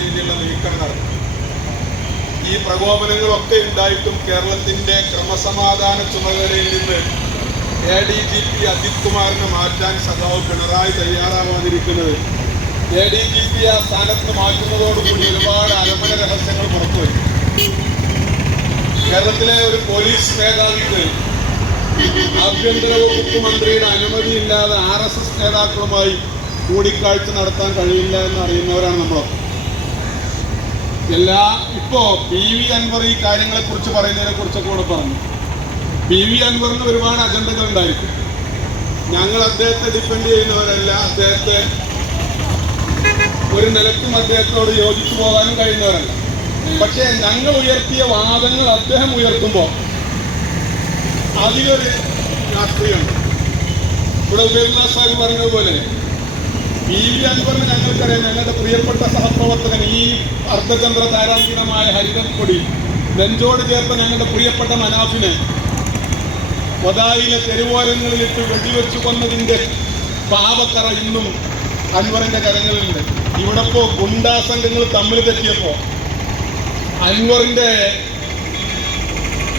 രീതിയിലുള്ള നീക്കം ഈ പ്രകോപനങ്ങളൊക്കെ ഉണ്ടായിട്ടും കേരളത്തിന്റെ ക്രമസമാധാന ചുമതലയിൽ നിന്ന് A D G P Ajith കുമാറിനെ മാറ്റാൻ സഖാവ് പിണറായി തയ്യാറാവാതിരിക്കുന്നത്. എ ഡി ജി പി ആ സ്ഥാനത്ത് മാറ്റുന്നതോടുകൂടി ഒരുപാട് അലമന രഹസ്യങ്ങൾ പുറത്തുവരും കേരളത്തിലെ ഒരു പോലീസ് മേധാവിക്ക് ആഭ്യന്തര വകുപ്പ് മന്ത്രിയുടെ അനുമതിയില്ലാതെ ആർ എസ് എസ് നേതാക്കളുമായി കൂടിക്കാഴ്ച നടത്താൻ കഴിയില്ല എന്ന് അറിയുന്നവരാണ് നമ്മളൊക്കെ. എല്ലാ ഇപ്പോ പി വി അൻവർ ഈ കാര്യങ്ങളെ കുറിച്ച് പറയുന്നതിനെ കുറിച്ചൊക്കെ കൂടെ പറഞ്ഞു. പി വി അൻവറിന് ഒരുപാട് അജണ്ടകൾ ഉണ്ടായിരിക്കും. ഞങ്ങൾ അദ്ദേഹത്തെ ഡിപ്പെൻഡ് ചെയ്യുന്നവരല്ല അദ്ദേഹത്തെ ഒരു നിലക്കും അദ്ദേഹത്തോട് യോജിച്ചു പോകാനും കഴിയുന്നവരല്ല. പക്ഷേ ഞങ്ങൾ ഉയർത്തിയ വാദങ്ങൾ അദ്ദേഹം ഉയർത്തുമ്പോൾ അതിലൊരു രാഷ്ട്രീയമുണ്ട്. ഇവിടെ ഉപയോഗ സാഹിബ് പറഞ്ഞതുപോലെ പി വി അൻവറിന് ഞങ്ങൾക്കറിയാം ഞങ്ങളുടെ പ്രിയപ്പെട്ട സഹപ്രവർത്തകൻ ഈ അർദ്ധചന്ദ്ര താരാന്തീനമായ ഹരിതപ്പൊടി നെഞ്ചോട് ചേർത്ത ഞങ്ങളുടെ പ്രിയപ്പെട്ട മനാഫിനെ വദായിലെ തെരുവോരങ്ങളിലിട്ട് വെടിവെച്ചു കൊന്നതിന്റെ പാപക്കറ ഇന്നും അൻവറിന്റെ കരങ്ങളിലുണ്ട്. ഇവിടെ ഇപ്പോ ഗുണ്ടാ സംഘങ്ങൾ തമ്മിൽ തെറ്റിയപ്പോ അൻവറിന്റെ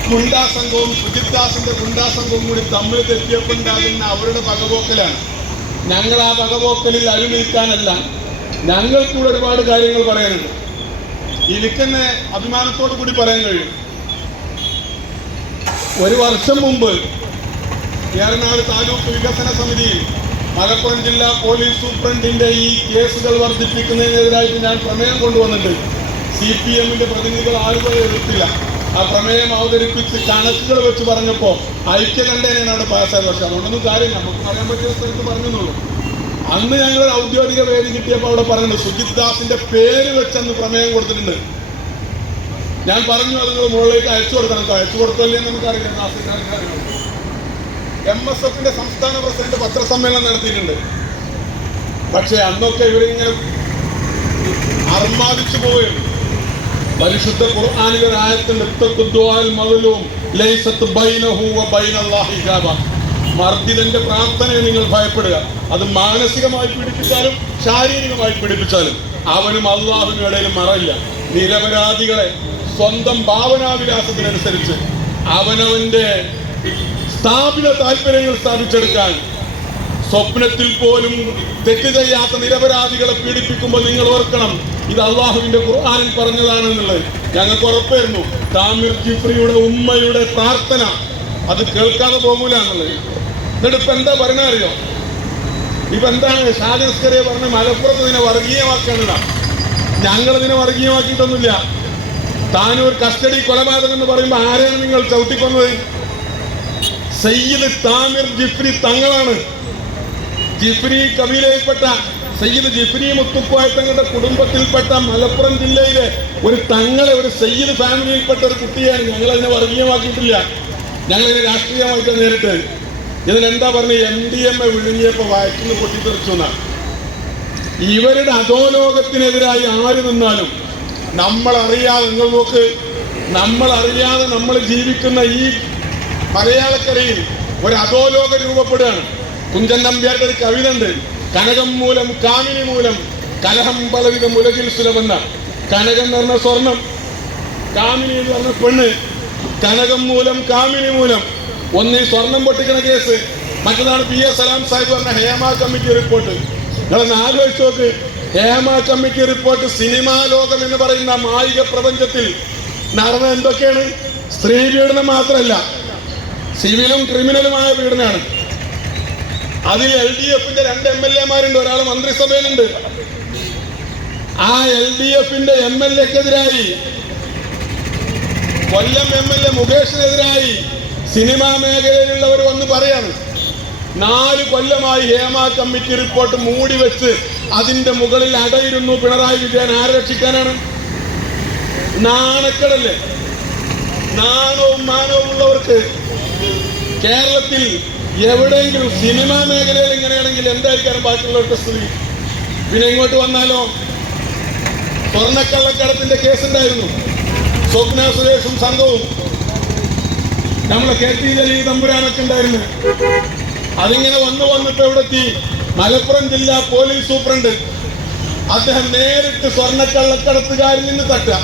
ഗുണ്ടാ സംഘവും സുജിത്ദാസിന്റെ ഗുണ്ടാ സംഘവും കൂടി തമ്മിൽ തെറ്റിയപ്പോൾ ഉണ്ടാകുന്ന അവരുടെ പകപോക്കലാണ്. ഞങ്ങൾ ആ വകപോക്കലിൽ അരുനിൽക്കാനല്ല ഞങ്ങൾക്കൂടെ ഒരുപാട് കാര്യങ്ങൾ പറയാനുണ്ട്. എനിക്കെന്നെ അഭിമാനത്തോടു കൂടി പറയാൻ കഴിയും. ഒരു വർഷം മുമ്പ് ഏറനാട് താലൂക്ക് വികസന സമിതിയിൽ മലപ്പുറം ജില്ലാ പോലീസ് സൂപ്രണ്ടിന്റെ ഈ കേസുകൾ വർദ്ധിപ്പിക്കുന്നതിനെതിരായിട്ട് ഞാൻ പ്രമേയം കൊണ്ടുവന്നിട്ടുണ്ട്. സി പി എമ്മിന്റെ പ്രതിനിധികൾ ആരും എതിർത്തില്ല. ആ പ്രമേയം അവതരിപ്പിച്ച് കണക്കുകൾ വെച്ച് പറഞ്ഞപ്പോ ഐക്യകണ്ഠേനാണ് അവിടെ പാസ്സായത് പക്ഷെ അതുകൊണ്ടൊന്നും കാര്യം നമുക്ക് പറയാൻ പറ്റിയ സ്ഥലത്ത് പറഞ്ഞെന്നുള്ളൂ. അന്ന് ഞങ്ങൾ ഔദ്യോഗിക വേദി കിട്ടിയപ്പോൾ അവിടെ പറഞ്ഞു സുജിത് ദാസിന്റെ പേര് വെച്ചെന്ന് പ്രമേയം കൊടുത്തിട്ടുണ്ട്. ഞാൻ പറഞ്ഞു അത് മുകളിലേക്ക് അയച്ചു കൊടുക്കണം അയച്ചു കൊടുത്തല്ലേ എന്ന് നമുക്കറിയില്ല ദാസിന്റെ എം എസ് എഫിന്റെ സംസ്ഥാന പ്രസിഡന്റ് പത്രസമ്മേളനം നടത്തിയിട്ടുണ്ട്. പക്ഷെ അന്നൊക്കെ ഇവരിങ്ങനെ അർമാദിച്ചു പോവുകയാണ്. പരിശുദ്ധ മർദ്ദിതന്റെ പ്രാർത്ഥനയെ നിങ്ങൾ ഭയപ്പെടുക. അത് മാനസികമായി പീഡിപ്പിച്ചാലും ശാരീരികമായി പീഡിപ്പിച്ചാലും അവനും അള്ളാഹുവിനും ഇടയിൽ മറയില്ല. നിരപരാധികളെ സ്വന്തം ഭാവനാവിലാസത്തിനനുസരിച്ച് അവനവന്റെ സ്ഥാപിത താല്പര്യങ്ങൾ സ്ഥാപിച്ചെടുക്കാൻ സ്വപ്നത്തിൽ പോലും തെറ്റ് ചെയ്യാത്ത നിരപരാധികളെ പീഡിപ്പിക്കുമ്പോൾ നിങ്ങൾ ഓർക്കണം ഇത് അള്ളാഹുവിന്റെ ഖുർആാനിൽ പറഞ്ഞതാണെന്നുള്ളത്. ഞങ്ങൾക്ക് ഉറപ്പായിരുന്നു താമിർ ജിഫ്രിയുടെ ഉമ്മയുടെ പ്രാർത്ഥന. അത് കേൾക്കാതെ പോകൂല എന്നുള്ളത്. എന്നിട്ട് ഇപ്പൊ എന്താ പറഞ്ഞ അറിയോ? ഇപ്പൊ എന്താണ് ഷാജസ്കരെ പറഞ്ഞ മലപ്പുറത്ത് ഇതിനെ വർഗീയമാക്കാനുള്ള ഞങ്ങൾ ഇതിനെ വർഗീയമാക്കിയിട്ടൊന്നുമില്ല. താനൂർ കസ്റ്റഡി കൊലപാതകം എന്ന് പറയുമ്പോൾ ആരെയാണ് നിങ്ങൾ ചവിട്ടിക്കൊന്നത്? സയ്യിദ് താമിർ ജിഫ്രി തങ്ങളാണ്. ജിഫ്രി കബീലയിൽപ്പെട്ട സയ്യിദ് ജിഫ്രി മുത്തുക്കോയ തങ്ങളുടെ കുടുംബത്തിൽപ്പെട്ട മലപ്പുറം ജില്ലയിലെ ഒരു തങ്ങളെ ഒരു സയ്യിദ് ഫാമിലിയിൽപ്പെട്ട ഒരു കുട്ടിയാണ് ഞങ്ങൾ അതിനെ വർഗീയമാക്കിയിട്ടില്ല. ഞങ്ങളതിനെ രാഷ്ട്രീയമായിട്ട് നേരിട്ട്. ഇതിനെന്താ പറഞ്ഞ എം ഡി എം എ വിഴുങ്ങിയപ്പോൾ വയറ്റിന്ന് പൊട്ടിത്തെറിച്ചു എന്നാണ് ഇവരുടെ അധോലോകത്തിനെതിരായി ആര് നിന്നാലും നമ്മളറിയാതെ നിങ്ങൾ നോക്ക് നമ്മളറിയാതെ നമ്മൾ ജീവിക്കുന്ന ഈ മലയാളക്കരയിൽ ഒരു അധോലോകം രൂപപ്പെടുകയാണ്. കുഞ്ചൻ നമ്പ്യാരുടെ ഒരു കവിത ഉണ്ട് കനകം മൂലം കാമിനി മൂലം കലഹം പലവിധം ഉലകിൽ സുലഭെന്ന. കനകം എന്ന് പറഞ്ഞ സ്വർണം. കാമിനി എന്ന് പറഞ്ഞ പെണ്ണ്. കനകം മൂലം കാമിനി മൂലം ഒന്ന് സ്വർണം പൊട്ടിക്കുന്ന കേസ്. മറ്റൊന്നാണ് പി എസ് സലാം സാഹിബ് പറഞ്ഞ ഹേമ കമ്മിറ്റി റിപ്പോർട്ട്. നിങ്ങളൊന്ന് ആലോചിച്ച് നോക്ക്. ഹേമ കമ്മിറ്റി റിപ്പോർട്ട് സിനിമാ ലോകം എന്ന് പറയുന്ന മായിക പ്രപഞ്ചത്തിൽ നടന്ന എന്തൊക്കെയാണ്? സ്ത്രീ പീഡനം മാത്രമല്ല. സിവിലും ക്രിമിനലുമായ പീഡനമാണ്. അതിൽ എൽ ഡി എഫിന്റെ രണ്ട് എം എൽ എമാരുണ്ട് ഒരാൾ മന്ത്രിസഭയിലുണ്ട്. ആ എൽ ഡി എഫിന്റെ എം എൽ എക്കെതിരായി കൊല്ലം എം എൽ എ മുകേഷിനെതിരായി സിനിമാ മേഖലയിലുള്ളവർ വന്ന് പറയാണ്. നാല് കൊല്ലമായി ഹേമ കമ്മിറ്റി റിപ്പോർട്ട് മൂടി വെച്ച് അതിന്റെ മുകളിൽ അടയിരുന്നു പിണറായി വിജയൻ. ആരെ രക്ഷിക്കാനാണ്? നാണക്കടല്ലേ? നാണവും മാനവും ഉള്ളവർക്ക് കേരളത്തിൽ എവിടെയെങ്കിലും സിനിമാ മേഖലയിൽ ഇങ്ങനെയാണെങ്കിൽ എന്തായിരിക്കാനും ബാക്കിയുള്ളവരുടെ സ്ഥിതി പിന്നെ ഇങ്ങോട്ട് വന്നാലോ? സ്വർണക്കള്ളക്കടത്തിന്റെ കേസുണ്ടായിരുന്നു സ്വപ്ന സുരേഷും സംഘവും. നമ്മളെ കെ ടി ജലീൽ തമ്പുരാനൊക്കെ ഉണ്ടായിരുന്നു. അതിങ്ങനെ വന്നു വന്നിട്ട് എവിടെ എത്തി മലപ്പുറം ജില്ലാ പോലീസ് സൂപ്രണ്ട്. അദ്ദേഹം നേരിട്ട് സ്വർണക്കള്ളക്കടത്തുകാരിൽ നിന്ന് തട്ടുക.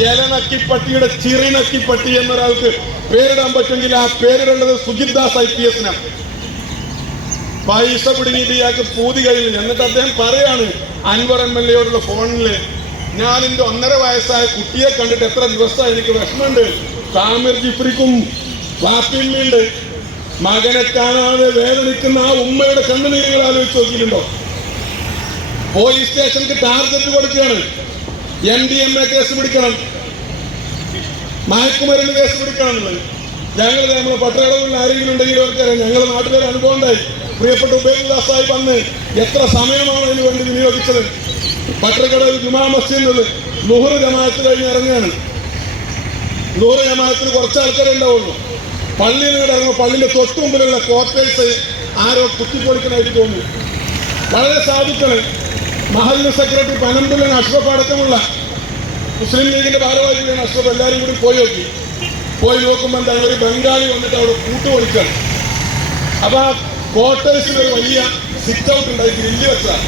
ഇലനക്കിപ്പട്ടിയുടെ ചിറിനക്കിപ്പട്ടി എന്നൊരാൾക്ക് പേരിടാൻ പറ്റുമെങ്കിൽ ആ പേരിടേണ്ടത് സുജിത് ദാസ് ഐ പി എസിനാണ് പൈസ പിടുങ്ങിയിട്ട് ഇയാൾക്ക് പൂതി കഴിഞ്ഞു. എന്നിട്ട് അദ്ദേഹം പറയാണ് അൻവർ എം എൽ എയോടുള്ള ഫോണിൽ ഞാൻ എന്റെ ഒന്നര വയസ്സായ കുട്ടിയെ കണ്ടിട്ട് എത്ര ദിവസമായി എനിക്ക് വിഷമമുണ്ട്. താമിർ ജിഫ്രിക്കും വാപ്പിമ്മയുണ്ട് മകനെ കാണാതെ വേദനിക്കുന്ന ആ ഉമ്മയുടെ കണ്ണുനീരുകൾ ആലോചിച്ച് നോക്കിയിട്ടുണ്ടോ? പോലീസ് സ്റ്റേഷനിൽ ടാർഗറ്റ് കൊടുക്കുകയാണ്. M D M A case പിടിക്കണം. മയക്കുമരുന്ന് കേസ് പിടിക്കണം ഞങ്ങൾ നമ്മുടെ പട്ടണങ്ങളിൽ ആരെങ്കിലും ഉണ്ടെങ്കിൽ അവർക്കറിയാം ഞങ്ങൾ നാട്ടിലൊരു അനുഭവം ഉണ്ടായി. പ്രിയപ്പെട്ട ഉപേന്ദ്രദാസ് സാഹിബ് അന്ന് എത്ര സമയമാണ് അതിന് വേണ്ടി വിനിയോഗിച്ചത്? പട്ടണക്കടയിൽ ജുമാ മസ്ജിദിൽ നുഹറ് ജമാഅത്ത് കഴിഞ്ഞ് ഇറങ്ങുകയാണ്. നൂറ് ജമാഅത്തിന് കുറച്ച് ആൾക്കാരെ ഉണ്ടാവുള്ളൂ. പള്ളിയിൽ ഇറങ്ങുമ്പോൾ പള്ളിന്റെ തൊട്ട് മുമ്പിലുള്ള ക്വാർട്ടേഴ്സ് ആരോ കുത്തിപ്പൊളിക്കണമായിട്ട് തോന്നി വളരെ സാധുക്കൾ. മഹല്ല് സെക്രട്ടറി പനമ്പുള്ള അഷ്റഫ് മുസ്ലിം ലീഗിന്റെ ഭാരവാഹികളാണ് അഷ്റഫ് എല്ലാവരും കൂടി പോയി നോക്കി. പോയി നോക്കുമ്പോൾ എന്താണ് ഒരു ബംഗാളി വന്നിട്ട് അവിടെ കൂട്ടുപൊളിച്ചാണ് അപ്പൊ ആ ക്വാർട്ടേഴ്സിൽ ഒരു വലിയ സിറ്റ് ഔട്ട് ഉണ്ടായി ഗ്രില്ല് വെച്ചാൽ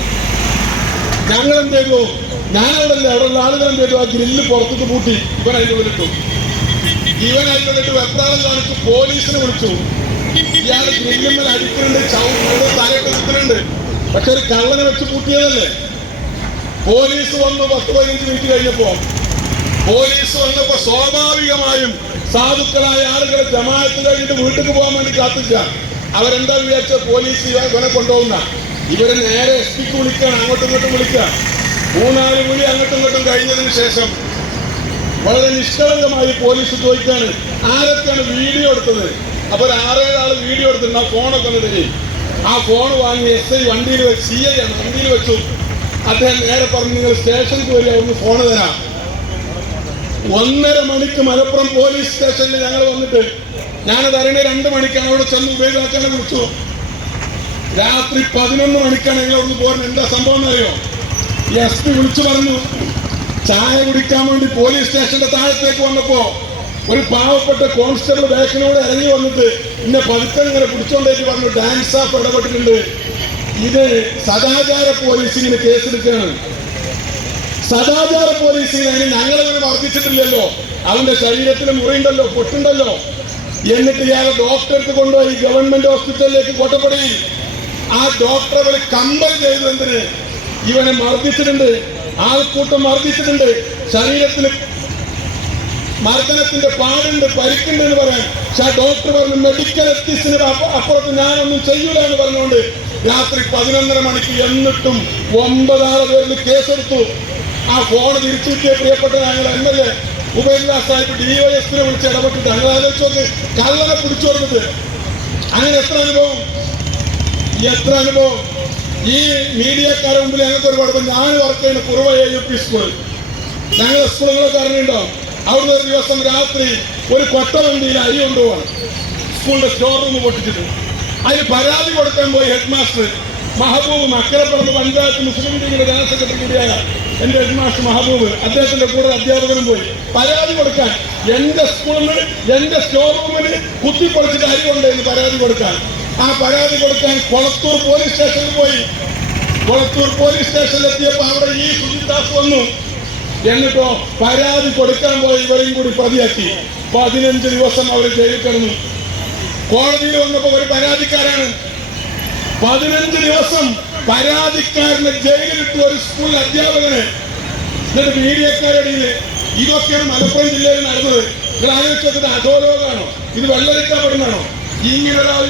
ഞങ്ങൾ എന്ത് ചെയ്തു? അവിടെ അവിടെയുള്ള ആളുകൾ എന്ത് ചെയ്തു? ആ ഗ്രില്ല് പുറത്തേക്ക് പൂട്ടി. ഇവൻ അതിന്റെ ഉള്ളിലിട്ടു ഇവൻ അതിന്റെ ഉള്ളിട്ട് വെപ്രാളം കാണിച്ചു പോലീസിനെ വിളിച്ചു. ഇയാൾ ഗ്രില്ലിന്മേൽ അടിക്കുന്നുണ്ട് ചവിട്ടുന്നുണ്ട് തലയിട്ട് നിൽക്കുന്നുണ്ട് പക്ഷെ ഒരു കള്ളനെ വെച്ച് പൂട്ടിയതല്ലേ? പോലീസ് വന്ന് പത്ത് പതിനഞ്ച് മിനിറ്റ് കഴിഞ്ഞപ്പോ പോലീസ് വന്നപ്പോ സ്വാഭാവികമായും സാധുക്കളായ ആളുകൾ ജമാഅത്ത് കഴിഞ്ഞിട്ട് വീട്ടിൽ പോകാൻ വേണ്ടി കാത്തില്ല അവരെന്താ വിചാരിച്ച? പോലീസ് ഇവ- ഇവനെ കൊണ്ടുപോകുന്ന. ഇവരെ നേരെ എസ് പിക്ക് വിളിക്കാൻ അങ്ങോട്ടും ഇങ്ങോട്ടും വിളിക്കുക മൂന്നാൽ വിളി അങ്ങോട്ടും ഇങ്ങോട്ടും കഴിഞ്ഞതിന് ശേഷം വളരെ നിഷ്കളങ്കമായി പോലീസ് ചോദിക്കാണ് ആരൊക്കെയാണ് വീഡിയോ എടുത്തത്? അപ്പൊ ഒരു ആൾ വീഡിയോ എടുത്തിട്ടുണ്ട്. ആ ഫോണൊക്കെ ഒന്ന് ആ ഫോൺ വാങ്ങി എസ് ഐ വണ്ടിയിൽ വെച്ച് സി ഐ ആണ്. വണ്ടിയിൽ വെച്ചു. അദ്ദേഹം നേരെ പറഞ്ഞു നിങ്ങൾ സ്റ്റേഷനിൽ വരിക ഒന്ന് ഫോൺ തരാം. ഒന്നര മണിക്ക് മലപ്പുറം പോലീസ് സ്റ്റേഷനിൽ ഞങ്ങൾ വന്നിട്ട് ഞാനത് അറിയണ രണ്ട് മണിക്കാണ്. അവിടെ ചെന്ന് ഉപയോഗിക്കാനെ വിളിച്ചു. രാത്രി പതിനൊന്ന് മണിക്കാണ് ഞങ്ങൾ അവിടുന്ന് പോരുന്നത്. എന്താ സംഭവം എന്നറിയോ? എസ് പി വിളിച്ചു പറഞ്ഞു ചായ കുടിക്കാൻ വേണ്ടി പോലീസ് സ്റ്റേഷന്റെ താഴത്തേക്ക് വന്നപ്പോ ഒരു പാവപ്പെട്ട കോൺസ്റ്റബിൾ ബാക്കിനോട് ഇറങ്ങി വന്നിട്ട് ഇന്നെ പതുക്കെ ഇങ്ങനെ പിടിച്ചോണ്ടേക്ക് പറഞ്ഞു ഡാൻസ് ആപ്പ് ഇടപെട്ടിട്ടുണ്ട്. ഇത് സദാചാര പോലീസിങ്ങിന് കേസെടുക്കുകയാണ്. സദാചാര പോലീസിന് ഞങ്ങളങ്ങനെ വർദ്ധിച്ചിട്ടില്ലല്ലോ. അവന്റെ ശരീരത്തിൽ മുറിയുണ്ടല്ലോ പൊട്ടുണ്ടല്ലോ. എന്നിട്ട് ഇയാളെ ഡോക്ടർക്ക് കൊണ്ടുപോയി ഗവൺമെന്റ് ഹോസ്പിറ്റലിലേക്ക് കൊട്ടപ്പടി ആ ഡോക്ടറെ കമ്പൽ ചെയ്തതിന് ഇവനെ മർദ്ദിച്ചിട്ടുണ്ട് ആൾക്കൂട്ടം മർദ്ദിച്ചിട്ടുണ്ട്. ശരീരത്തിൽ മർദ്ദനത്തിന്റെ പാടുണ്ട് പരിക്കുണ്ട് എന്ന് പറയാൻ. പക്ഷെ ആ ഡോക്ടർ പറഞ്ഞു മെഡിക്കൽ എത്തിക്സിന് അപ്പുറത്ത് ഞാനൊന്നും ചെയ്യൂല എന്ന് പറഞ്ഞുകൊണ്ട് രാത്രി പതിനൊന്നര മണിക്ക് എന്നിട്ടും ഒമ്പതാറ് പേരിൽ കേസെടുത്തു. ആ ഫോൺ തിരിച്ചു കിട്ടിയ പ്രിയപ്പെട്ട ഞങ്ങൾ M L A Upendra Sahib ഡിവൈഎസ്പിനെ വിളിച്ച് ഇടപെട്ടിട്ട് ഞങ്ങൾ ആലോചിച്ച് നോക്ക് കള്ളനെ പിടിച്ചു വന്നത് അങ്ങനെ എത്ര അനുഭവം? എത്ര അനുഭവം? ഈ മീഡിയക്കാരുടെ മുമ്പിൽ ഞങ്ങൾക്ക് ഒരുപാട് ഞാൻ വർക്ക് ചെയ്യുന്ന കുറവ എ യു പി സ്കൂൾ ഞങ്ങളുടെ സ്കൂളുകളൊക്കെ അറിഞ്ഞിട്ടുണ്ടോ? അവിടുന്ന് ഒരു ദിവസം രാത്രി ഒരു കൊട്ട വണ്ടിയിൽ അരി കൊണ്ടുപോവാണ്. സ്കൂളിന്റെ സ്റ്റോർ റൂം പൊട്ടിച്ചിട്ട്. അതിന് പരാതി കൊടുക്കാൻ പോയി ഹെഡ് മാസ്റ്റർ മഹബൂബ് മക്കരപ്പുറത്ത് പഞ്ചായത്ത് മുസ്ലിം ലീഗിന്റെ ജനറൽ സെക്രട്ടറി കൂടിയായ എന്റെ ഹെഡ് മാസ്റ്റർ മഹബൂബ്. അദ്ദേഹത്തിന്റെ കൂടെ അധ്യാപകനും പോയി. പരാതി കൊടുക്കാൻ എന്റെ സ്കൂളിൽ എന്റെ സ്റ്റോർ റൂമിൽ കുത്തിപ്പൊളിച്ചിട്ട് അരി കൊണ്ടെന്ന് പരാതി കൊടുക്കാൻ. ആ പരാതി കൊടുക്കാൻ കൊളത്തൂർ പോലീസ് സ്റ്റേഷനിൽ പോയി. കൊളത്തൂർ പോലീസ് സ്റ്റേഷനിൽ എത്തിയപ്പോ അവിടെ ഈ സുജിദാസ് വന്നു. എന്നിട്ടോ പരാതി കൊടുക്കാൻ പോയി ഇവരെയും കൂടി പ്രതിയാക്കി. പതിനഞ്ച് ദിവസം അവർ ജയിൽ കിടന്നു. കോടതിയിൽ വന്നപ്പോ ഒരു പരാതിക്കാരാണ് പതിനഞ്ച് ദിവസം പരാതിക്കാരനെ ജയിലിലിട്ട് ഒരു സ്കൂൾ അധ്യാപകന് എന്നിട്ട് മീഡിയക്കാരുടെ ഇതൊക്കെയാണ് മലപ്പുറം ജില്ലയിൽ നടന്നത്. നിങ്ങൾ ആലോചിച്ചത് അധോലോകമാണോ? ഇത് വെള്ളരിക്കപ്പെടുന്നതാണോ ഇങ്ങനെ ഒരാൾ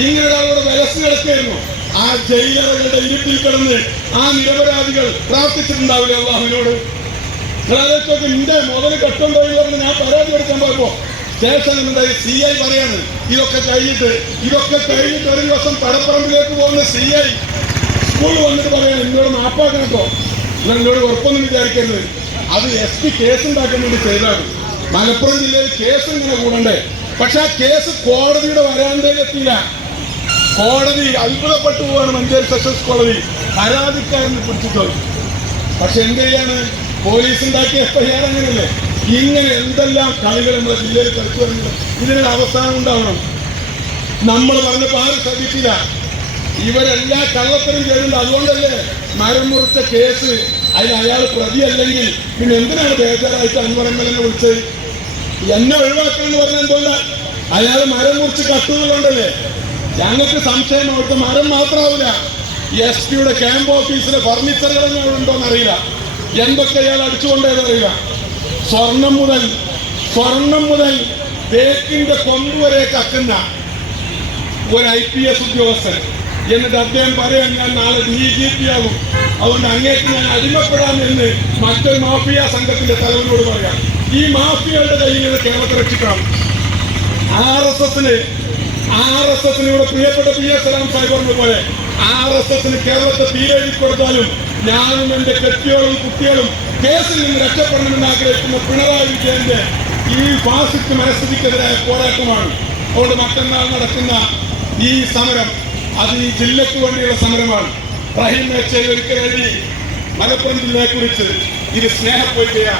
ഇങ്ങനെ വിലസ് കിടക്കായിരുന്നു ആ ജയിലറകളുടെ ഇരുട്ടിൽ കിടന്ന് ആ നിരപരാധികൾ പ്രാർത്ഥിച്ചിട്ടുണ്ടാവില്ല അള്ളാഹുവിനോട്? നിങ്ങളാലോചിച്ചൊക്കെ നിന്റെ മുതൽ കെട്ടുണ്ടോ എന്ന് പറഞ്ഞ് ഞാൻ പോയപ്പോ എന്തായി സി ഐ പറയാണ്. ഇതൊക്കെ കഴിഞ്ഞിട്ട് ഇതൊക്കെ കഴിഞ്ഞിട്ട് ഒരു ദിവസം പടപ്പറമ്പിലേക്ക് പോകുന്ന സി ഐ സ്കൂളിൽ വന്നിട്ട് പറയാണ് എന്നോട് മാപ്പാക്കണം നിങ്ങളോട് എന്നോട് ഉറപ്പൊന്നും വിചാരിക്കരുത്. അത് എസ് പി കേസ് ഉണ്ടാക്കാൻ വേണ്ടി ചെയ്തതാണ്. മലപ്പുറം ജില്ലയിൽ കേസ് ഇങ്ങനെ കൂടണ്ടേ? പക്ഷെ ആ കേസ് കോടതിയുടെ വരാന്തയിലെത്തിയില്ല കോടതി അത്ഭുതപ്പെട്ടു പോവാണ് മഞ്ചേരി സെഷൻസ് കോടതി. പരാതിക്കാരനെ പിടിച്ചിട്ടുണ്ട് പക്ഷെ എന്ത് ചെയ്യാണ് പോലീസ് ഉണ്ടാക്കിയ എഫ്ഐആർ അങ്ങനെയല്ലേ? ഇങ്ങനെ എന്തെല്ലാം കളികൾ നമ്മുടെ ജില്ലയിൽ കളിച്ചു വരുന്നുണ്ട് ഇതിനൊരു അവസാനം ഉണ്ടാവണം. നമ്മൾ പറഞ്ഞപ്പോൾ ആരും ശ്രദ്ധിച്ചില്ല. ഇവരെല്ലാ കള്ളത്തരം ചെയ്യുന്നുണ്ട് അതുകൊണ്ടല്ലേ മരം മുറിച്ച കേസ് അതിന് അയാൾ പ്രതിയല്ലെങ്കിൽ പിന്നെ എന്തിനാണ് ബേജാറായിട്ട് എന്നെ വിളിച്ചത്? എന്നെ ഒഴിവാക്കണമെന്ന് പറഞ്ഞാൽ എന്തുകൊണ്ടാ? അയാൾ മരം മുറിച്ച് കത്തുകൊണ്ടല്ലേ ഞങ്ങൾക്ക് സംശയം അവിടുത്തെ മരം മാത്രമാവില്ല. എസ് പിയുടെ ക്യാമ്പ് ഓഫീസിലെ ഫർണിച്ചറുകളൊന്നും അവിടെ ഉണ്ടോ എന്നറിയില്ല. എന്തൊക്കെ അയാൾ അടിച്ചുകൊണ്ടേന്നറിയില്ല സ്വർണം മുതൽ സ്വർണം മുതൽ തേക്കിന്റെ കൊണ്ടുവരെ വരെ കക്കുന്ന ഒരു ഐ പി എസ് ഉദ്യോഗസ്ഥൻ. എന്നിട്ട് അദ്ദേഹം പറയാൻ ഞാൻ നാളെ ഡി ജി പി ആകും. അതുകൊണ്ട് അങ്ങേക്ക് ഞാൻ അടിമപ്പെടാം എന്ന് മറ്റൊരു മാഫിയ സംഘത്തിന്റെ തലവനോട് പറയാം. ഈ മാഫിയയുടെ കയ്യിൽ നിന്ന് കേരളത്തെ രക്ഷിക്കണം. ആർ എസ് എസിന് ആർ എസ് എസിന് ഇവിടെ പ്രിയപ്പെട്ട പി എസ് സാഹിബ് പറഞ്ഞ പോലെ എസ് എസിന് കേരളത്തെ തീരെഴുതി കൊടുത്താലും ഞാനും എന്റെ കെട്ടികളും കുട്ടികളും കേസിൽ നിന്ന് രക്ഷപ്പെടണമെന്ന് ആഗ്രഹിക്കുന്ന പിണറായി വിജയന്റെ ഈ ഫാസിസ്റ്റ് മനസ്ഥിതിക്കെതിരായ പോരാട്ടമാണ്. അതുകൊണ്ട് മറ്റന്നാൾ നടക്കുന്ന ഈ സമരം അത് ഈ ജില്ലയ്ക്ക് വേണ്ടിയുള്ള സമരമാണ്. റഹീം മേച്ചയിൽ ഒരിക്കൽ എഴുതി മലപ്പുറം ജില്ലയെ കുറിച്ച് ഇത് സ്നേഹപ്പൊയ്കയാണ്